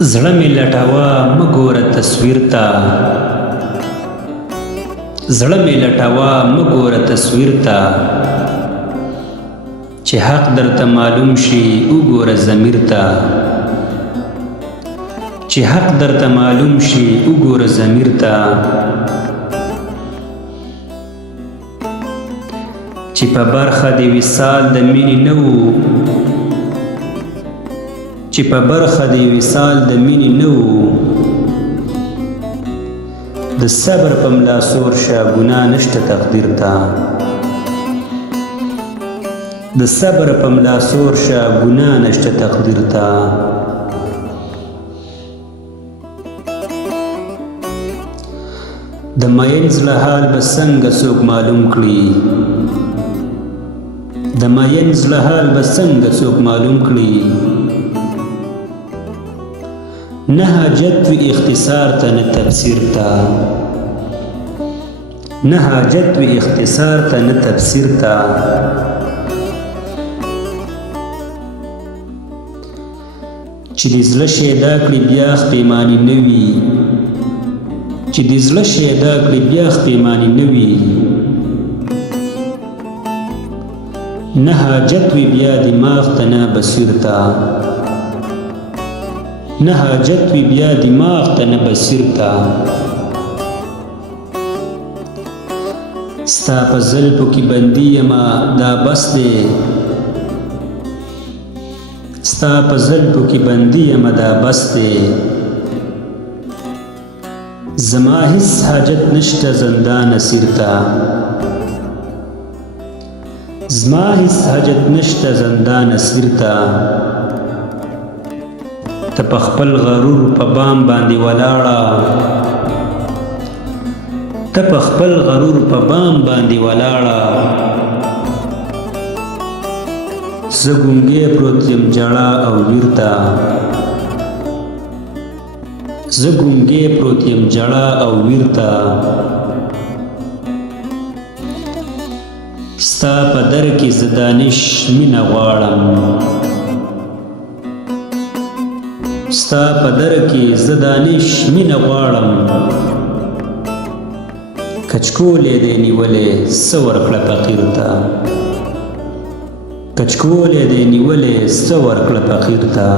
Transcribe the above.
زړه مې لټوه مه ګوره تصویر ته، زړه مې لټوه مه ګوره تصویر ته، چې حق درته معلوم شي وګوره ضمیر ته، چې حق درته معلوم شي وګوره ضمیر ته، چې په برخه د وصال د مینې نه وو، چې په برخه د وصال د مینې نه وو، د صبر په ملا سور شه ګناه نشته تقدیر ته، د صبر په ملا سور شه ګناه نشته تقدیر ته. د مین زړه حال به څنګه څوک معلوم کړي، د مین زړه حال به څنګه څوک معلوم کړي، نه حاجت وي اختصار ته نه تفسیر ته، نه حاجت وي اختصار ته نه تفسیر ته. چې د زړه شیدا کړي بیا پښیماني نه وي، چې د زړه شیدا کړي بیا پښیماني نه وي، نه حاجت وي بیا دماغ ته نه بصیر ته، نه حاجت وي بیا دماغ ته نه بصیر ته. ستا په زلفو کې بندي یمه دا بس دی، ستا په زلفو کې بندي یمه دا بس دی، زما هیڅ حاجت نشته زندان اسیر ته، زما هیڅ حاجت نشته زندان اسیر ته. ته په خپل غرور په بام باندې ولاړه، ته په خپل غرور په بام باندې ولاړه، زه ګونګی پروت یم جړه او ویر ته، زه ګونګی پروت یم جړه او ویر ته. ستا په در کې زه دانش مینه غواړم، ستا په در کې زه دانش مینه غواړم، کچکولې دې نیولې څه ورکړه فقیر ته، کچکولې دې نیولې څه ورکړه فقیر ته.